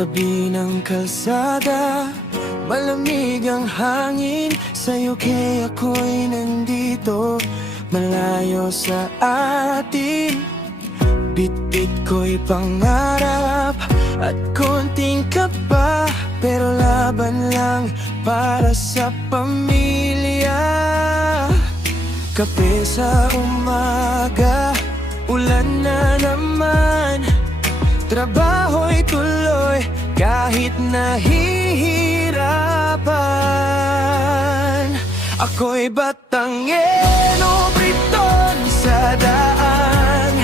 tabi ng kalsada, malamig ang hangin. Sa'yo kaya ako'y nandito, malayo sa atin. Bit-bit ko'y pangarap at konting kaba, pero laban lang para sa pamilya. Kape sa umaga, ulan na naman. Trabaho'y tuloy kahit nahihirapan. Ako'y Batanguero, Briton sa daan.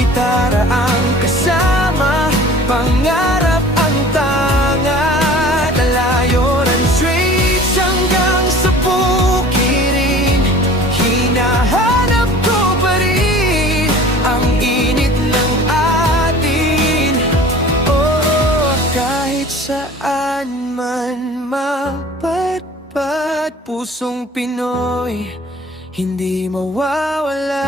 Gitara ang kasama, pangarap ang tangan. Lalayo ng streets hanggang sa bukirin. Hinahanap ko pa rin ang init ng atin. Oh, kahit saan man mapadpad, pusong Pinoy hindi mawawala.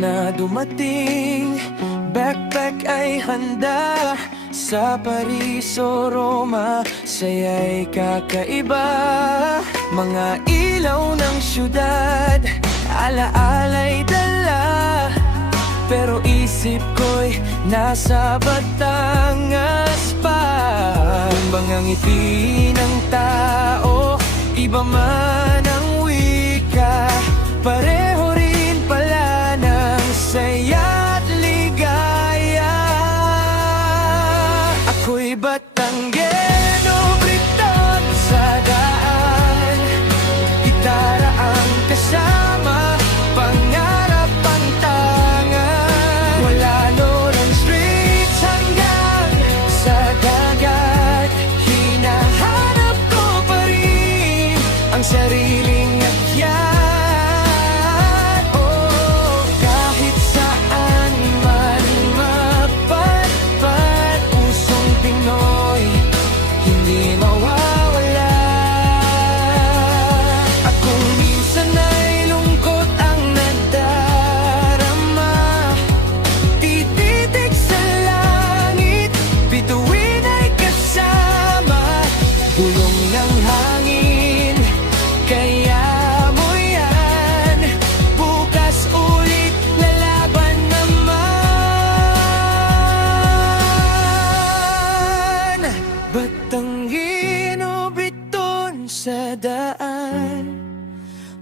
Na dumating, backpack ay handa. Sa Paris o Roma, saya'y kakaiba. Mga ilaw ng syudad, alaala'y dala. Pero isip ko'y nasa Batangas pa. Tumbang ang ngiti ng tao, iba man ang wika. Pareho rin pala ng saya't ligaya. Ako'y Batanguero, Briton sa daan. Gitara ang kasama, pangarap ang tangan. Wala ng streets hanggang sa dagat. Hinahanap ko pa rin ang sariling akyat. Bulong ng hangin, kaya mo yan. Bukas ulit lalaban naman. Batanguero, Briton sa daan.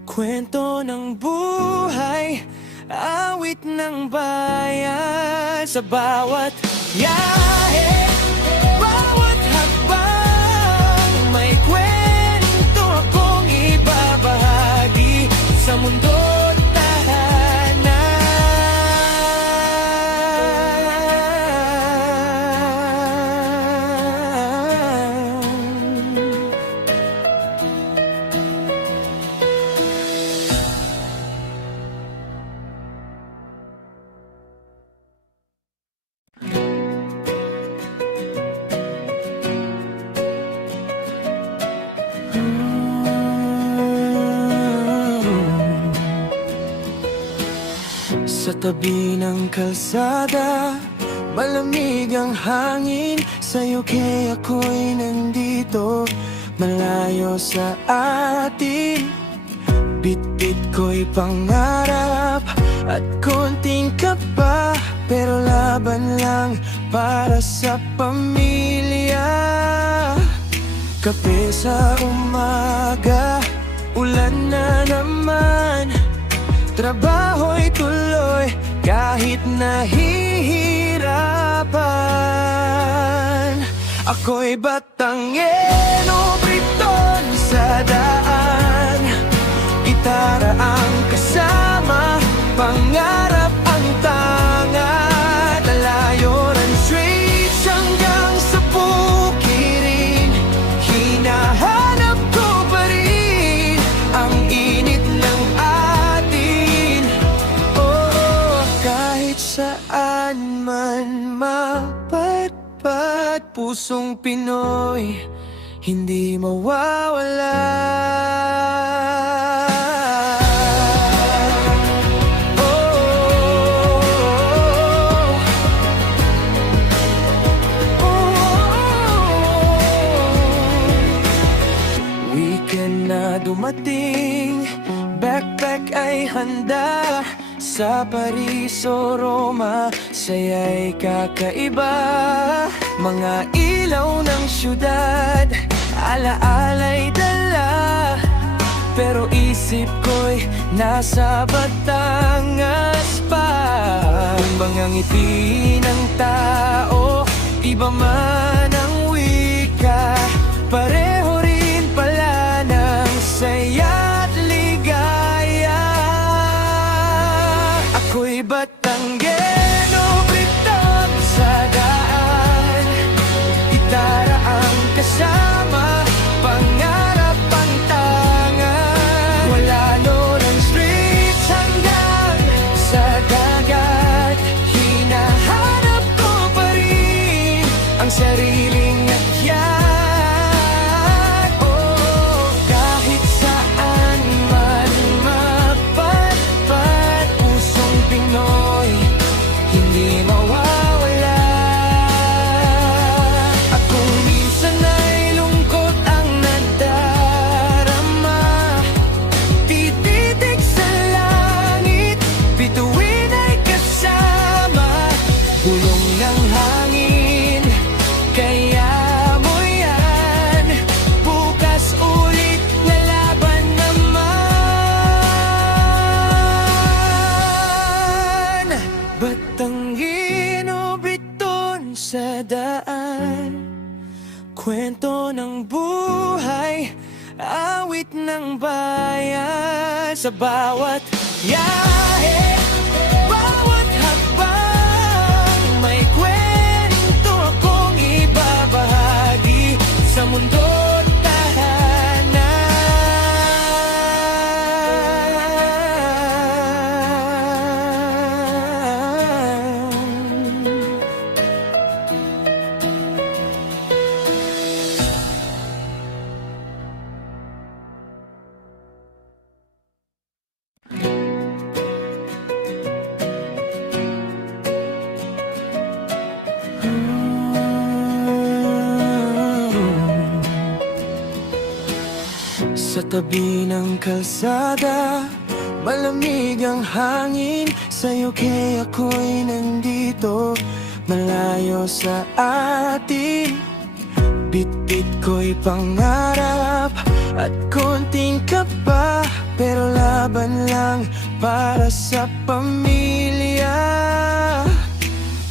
Kwento ng buhay, awit ng bayan. Sa bawat yahe, bawat hakbang, may kwento akong ibabahagi sa mundo't tahanan. Sa tabi ng kalsada, malamig ang hangin. Sa'yo kaya ako'y nandito, malayo sa atin. Bit-bit ko'y pangarap at konting kaba, pero laban lang para sa pamilya. Kape sa umaga, ulan na naman. Trabaho'y tuloy kahit nahihirapan. Ako'y Batanguero, Briton sa daan. Gitara ang kasama, pangarap ang tangan. Lalayo ng streets hanggang sa bukirin. Hinahanap ko pa rin ang init ng atin. Oh, kahit saan man mapadpad, pusong Pinoy, hindi mawawala. Weekend na dumating, backpack ay handa. Sa Paris o Roma, saya'y kakaiba. Mga ilaw ng syudad, alaala'y dala. Pero isip ko'y nasa Batangas pa. Ang mga ngiti ng tao, iba man ang wika, pareho rin pala ng saya't ligaya. Ako'y Batanguero, Britag sa daan, gitara ang kasama, pangarap ang tangan. Wala Lawrence Street hanggang sa dagat, hinahanap ko pa rin ang sariling akyat. Oh, kahit saan man mapadpad, pusong Pinoy, hindi mawawala. At kung minsan ay lungkot ang nadarama, tititig sa langit, bituin ay kasama. Bulong ng hangin, kaya mo yan, bukas ulit na laban naman. Batanguino, biton sa daan, kwento ng buhay, awit ng bayan. Sa bawat yahe, bawat hakbang, may kwento akong ibabahagi sa mundo't tahanan. Sa tabi ng kalsada, malamig ang hangin. Sa'yo kaya ako'y nandito, malayo sa atin. Bit-bit ko'y pangarap at konting kaba, pero laban lang para sa pamilya.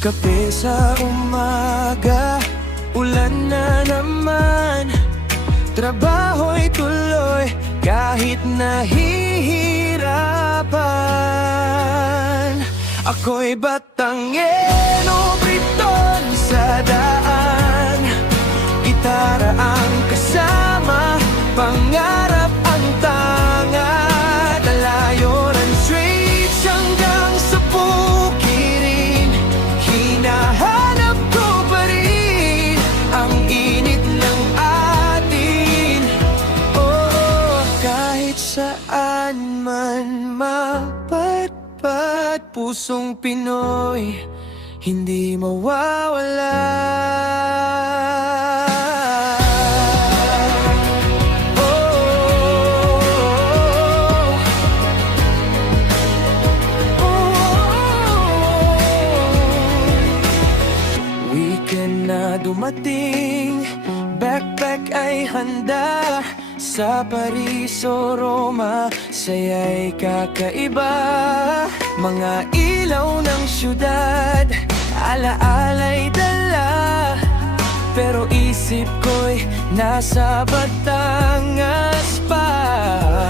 Kape sa umaga, ulan na naman, trabaho'y tuloy kahit nahihirapan. Ako'y Batanguero, Briton sa daan, gitara ang kasama, pangarap ang tangan. Malayo ng streets hanggang sa bukirin, hinahanap ko pa rin ang init ng atin. Oh, kahit saan man mapadpad, pusong Pinoy, hindi mawawala. Weekend na dumating, backpack ay handa. Sa Paris o Roma, saya'y kakaiba. Mga ilaw ng syudad, alaala'y dala. Pero isip ko'y nasa Batangas pa.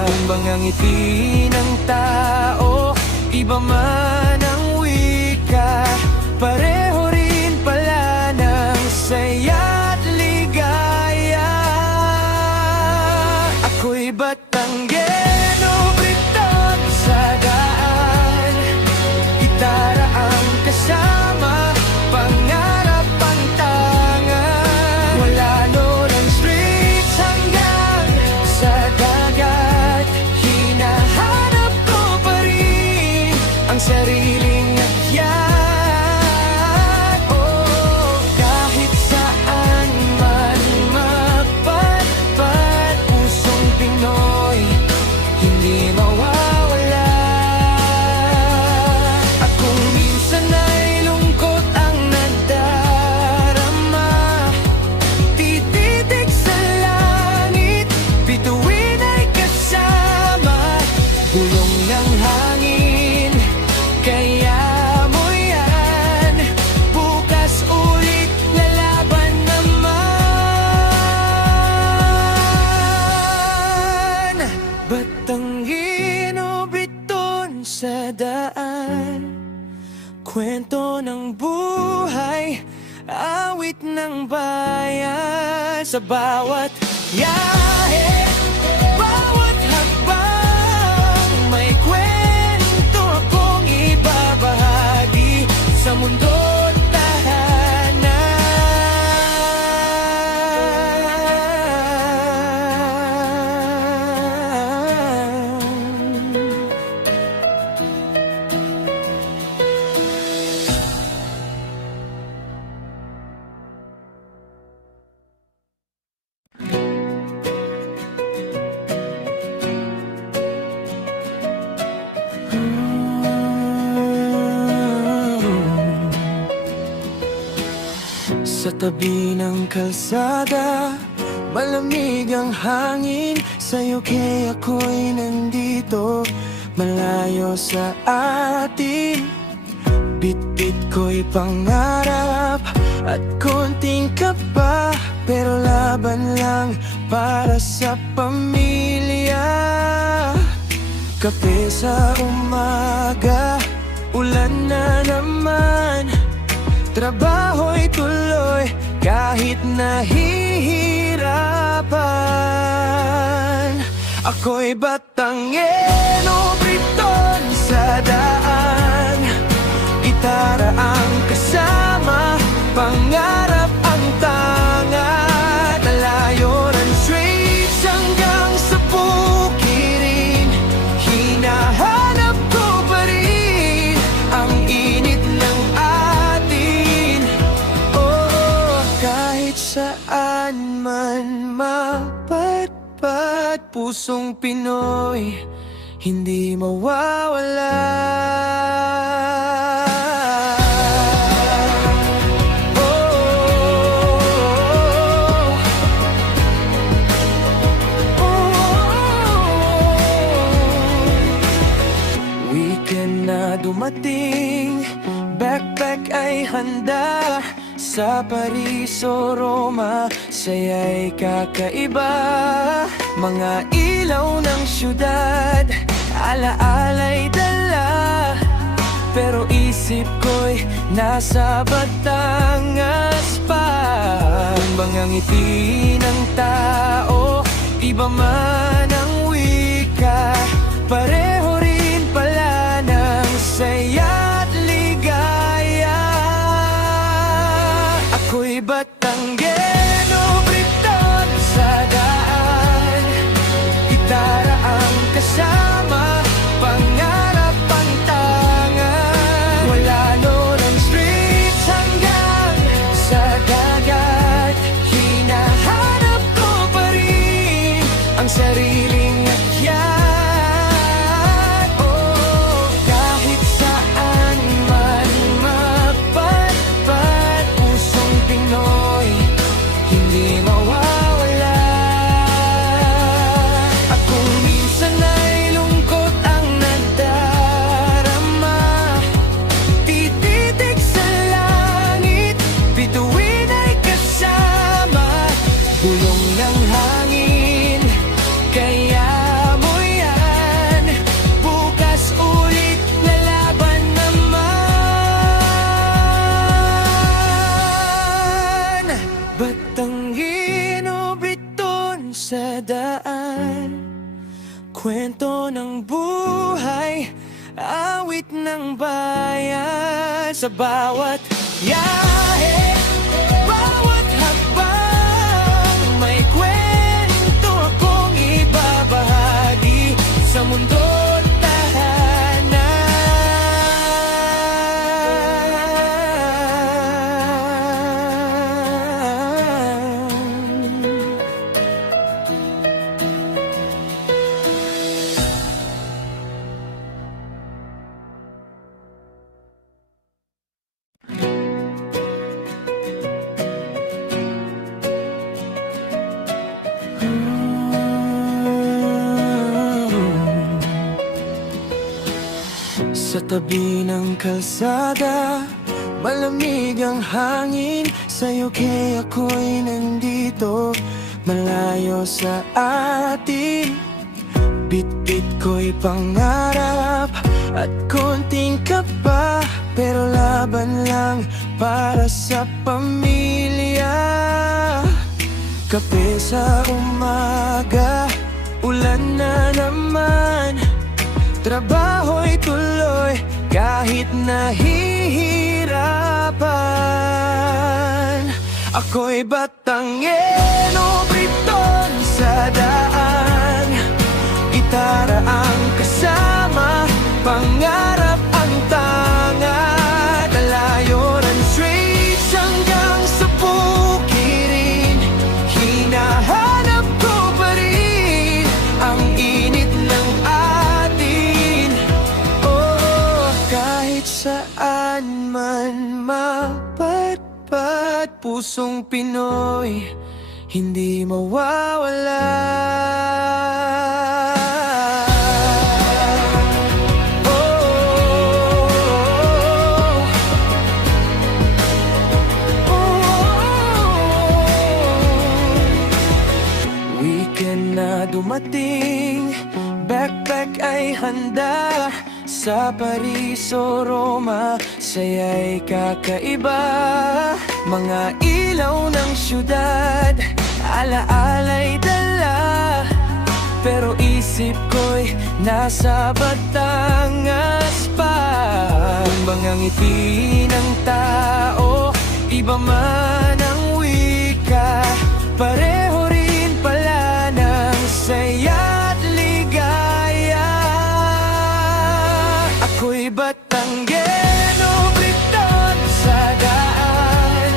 Ang mga ngiti ng tao, iba man ang wika, pareho rin pala ng saya't ligaya. Ako'y Batanguero, Britag sa daan, gitara ang kasama, pangarap ang tangan. kwento ng buhay, awit ng bayan. Sa bawat yahe, bawat hakbang, may kwento akong ibabahagi sa mundo't tahanan. Sa tabi ng kalsada, malamig ang hangin. Sa'yo kaya ako'y nandito, malayo sa atin. Bit-bit ko'y pangarap at konting kaba, pero laban lang para sa pamilya. Kape sa umaga, ulan na naman, trabaho'y tuloy kahit nahihirapan. Ako'y Batanguero, Briton sa daan, gitara ang kasama, pangarap ang tanga. Nalayoran streets hanggang sa bukirin, hinahanap ko pa rin ang init ng atin. Oh, kahit saan man mapatpat, pusong Pinoy hindi mawawala. Weekend na dumating, backpack ay handa. Sa Paris o Roma, saya'y kakaiba. Mga ilaw ng syudad, alaala'y dala, pero isip ko'y nasa Batangas pa. Mga ngiti ng tao, iba man ang wika, pareho rin pala ng saya't ligaya. Ako'y Batanguero, Briton sa daan, gitara ang kasama, pangarap ang tanga. Wala ng streets hanggang sa dagat, hinahanap ko pa rin ang sariling akyat. Oh, kahit saan man mapatpat, pusong Pinoy hindi mawawala. At kung minsan ay lungkot ang nadarama, tititig sa langit, bituin ay kasama. Bulong ng hangin, kaya mo yan, bukas ulit lalaban naman. Batanguero, Briton sa daan, kwento ng buhay, awit ng bayan. Sa bawat yahe, bawat hakbang, may kwento akong ibabahagi sa mundo't tahanan. Sa tabi ng kalsada, malamig ang hangin. Sa'yo kaya ako'y nandito, malayo sa atin. Bit-bit ko'y pangarap at konting kaba, pero laban lang para sa pamilya. Kape sa umaga, ulan na naman, trabaho'y tuloy kahit nahihirapan. Ako'y batanghero, briton sa daan, gitara ang kasama, pangarap ang tangan. Kalayoran streets hanggang sa bukirin, hinahanap ko pa rin ang init ng atin. Oh, kahit saan man mapadpad, pusong Pinoy hindi mawawala. Dumating, backpack ay handa, sa Paris o Roma, saya'y kakaiba. Mga ilaw ng syudad, alaala'y dala, pero isip ko'y nasa Batangas pa. Ang mga ngiti ng tao, iba man ang wika, pareho rin pala ng saya't ligaya. Ako'y batanghero, briton sa daan,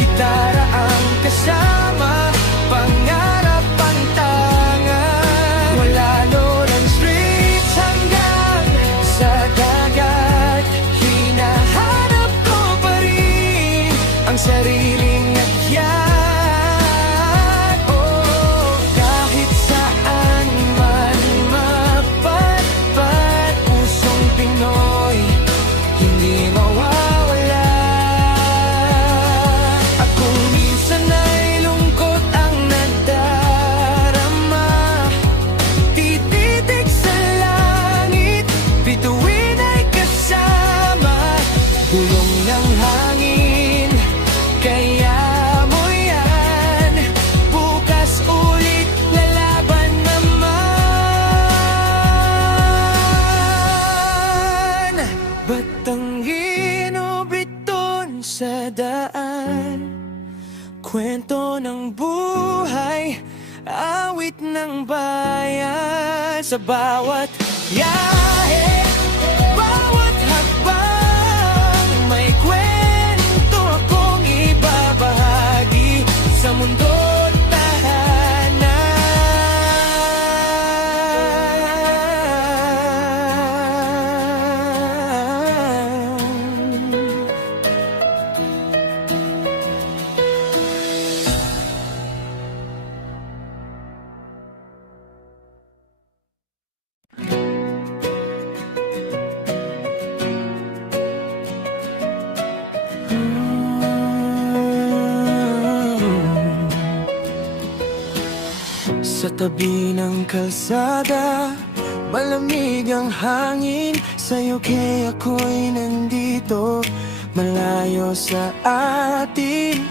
gitara ang kasama, pangarap ang tangan. Wala Loran streets hanggang sa dagat, hinahanap ko pa rin ang sariling akyat. Bulong ng hangin, kaya mo yan, bukas ulit lalaban naman. Batanghero, briton sa daan, kwento ng buhay, awit ng bayan. Sa bawat yahe, bawat hakbang, may kwento akong ibabahagi sa mundo't tahanan. Sa tabi ng kalsada, malamig ang hangin, sa'yo kaya ako'y nandito, malayo sa atin.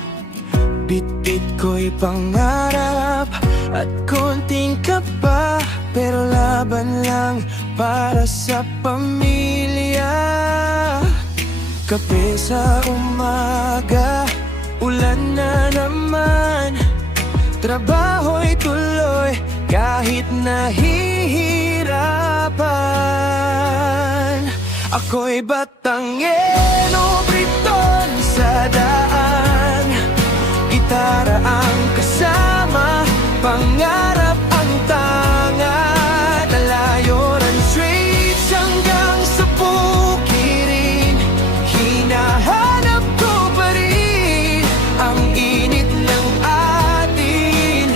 Bit-bit ko'y pangarap at konting kaba, pero laban lang para sa pamilya. Kape sa umaga, ulan na naman, trabaho'y tuloy kahit nahihirapan. Ako'y batanghero, briton sa daan, gitara ang kasama, pangarap ang tangan. Kalayoran streets hanggang sa bukirin, hinahanap ko pa rin ang init ng atin.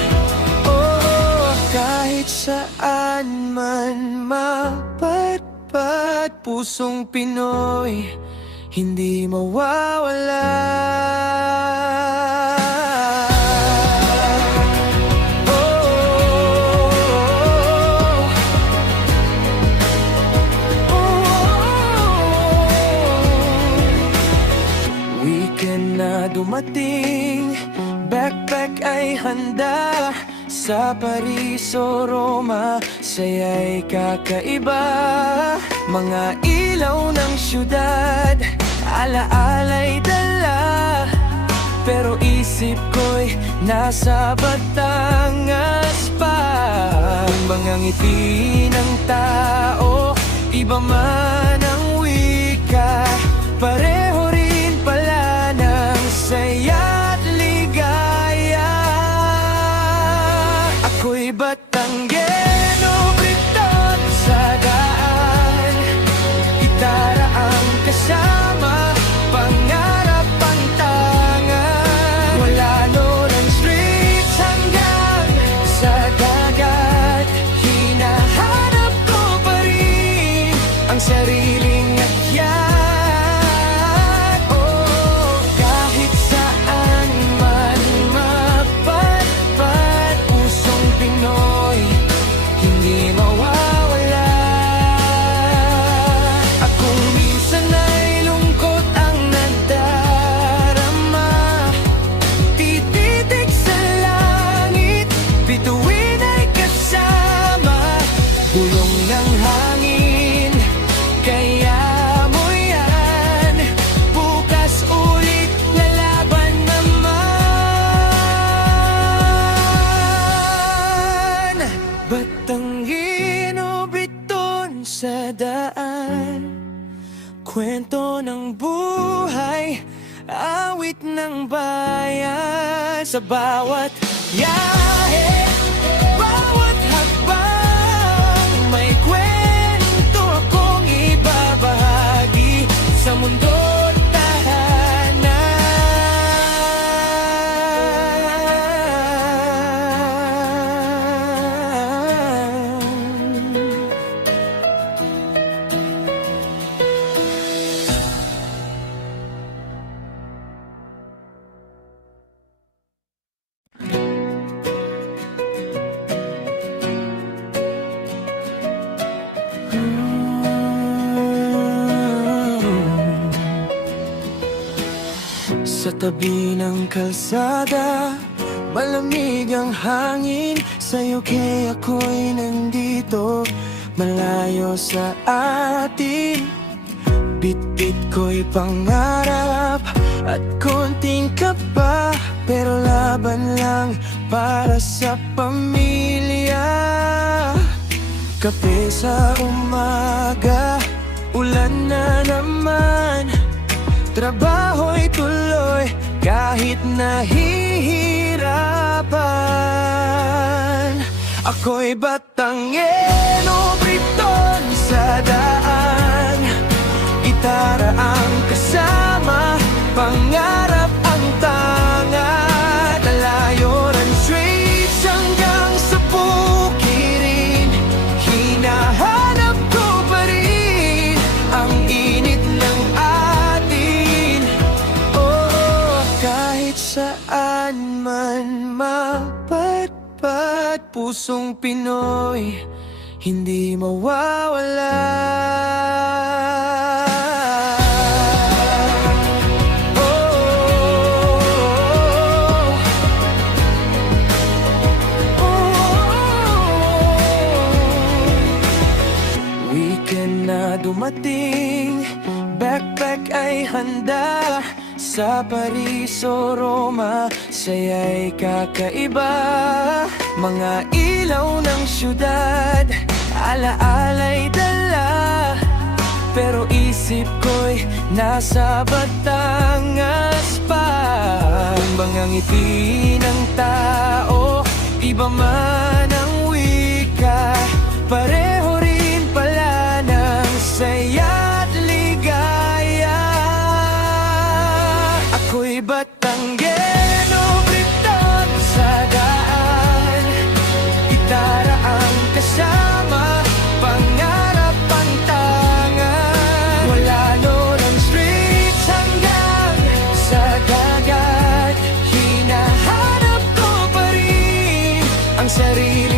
Oh, kahit saan man mapadpad, pusong Pinoy hindi mawawala. Sa Paris o Roma, saya'y kakaiba. Mga ilaw ng syudad, alaala'y dala, pero isip ko'y nasa Batangas pa. Mga ngiti ng tao, iba man ang wika, pareho rin pala ng saya't ligaya. Ako'y Batanguero, Briton sa daan, gitara ang kasama, pangarap ang tangan. Wala Lawrence Streets hanggang sa dagat, hinahanap ko pa rin ang sariling akyat. Oh, kahit saan man mapadpad, pusong Pinoy hindi mawawala. Akong minsan ay lungkot ang nadarama, tititig sa langit, bituin ay kasama. Bulong ng hangin, kaya mo yan, bukas ulit lalaban naman. Batanguero, Briton sa daan, kwento ng buhay, awit ng bayan. Sa bawat yahe, bawat hakbang, may kwento akong ibabahagi sa mundo't tahanan. Sa tabi ng kalsada, malamig ang hangin. Sa'yo kaya ako'y nandito, malayo sa atin. Bit-bit ko'y pangarap at konting kaba, pero laban lang para sa pamilya. Kape sa umaga, ulan na naman, trabaho'y tuloy kahit nahihirapan. Ako'y Batanguero, Briton sa daan, gitara ang kasama, pangarap ang tangan. Layoran streets hanggang sa bukirin, hinahanap ko pa rin ang init ng atin. Oh, kahit saan man mapadpad, pusong Pinoy hindi mawawala. Weekend na dumating, backpack ay handa. Sa Paris o Roma, saya'y kakaiba. Mga ilaw ng syudad, alaala'y dala, pero isip ko'y nasa Batangas pa. Mga ngiti ng tao, iba man ang wika, pareho rin pala ng saya't ligaya. Ako'y Batanguero, Briton sa daan, gitara ang kasama, pangarap ang tangan. Wala Lawrence Streets hanggang sa dagat, hinahanap ko pa rin ang sarili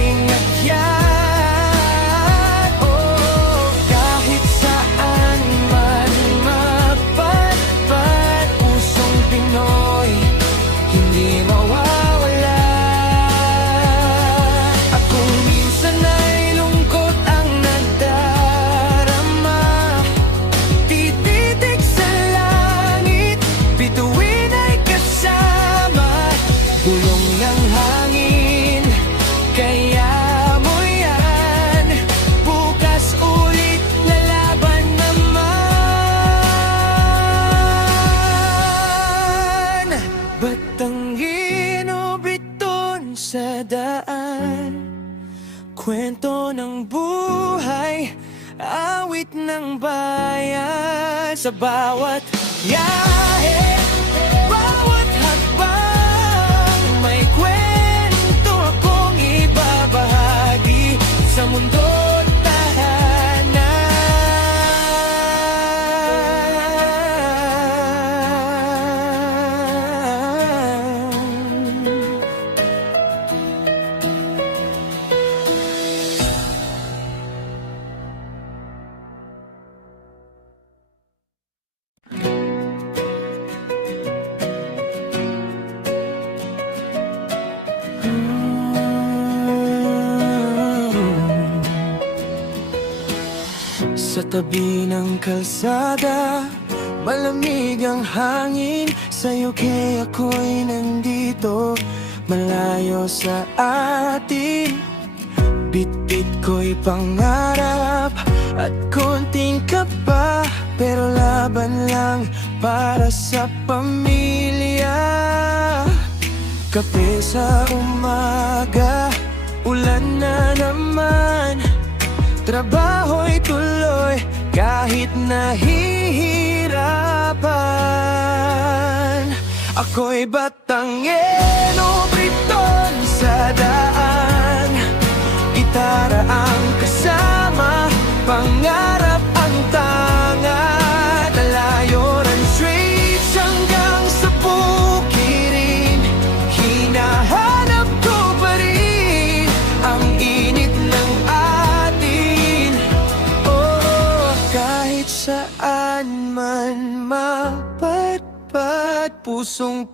kwento ng buhay, awit ng bayan. Sa bawat yahe, bawat hakbang, may kwento akong ibabahagi sa mundo't tahanan. Sa tabi ng kalsada, malamig ang hangin. Sa'yo kaya ako'y nandito, malayo sa atin. Bit-bit ko'y pangarap at konting kaba, pero laban lang para sa pamilya. Kape sa umaga, ulan na naman, trabaho'y tuloy kahit nahihirapan. Ako'y Batanguero, Briton sa daan, gitara ang kasama, pangarap ang tanga. Talayoran streets hanggang sa bukirin, hinahanap ko pa rin ang init ng atin. Oh, kahit saan man mapatpat, pusong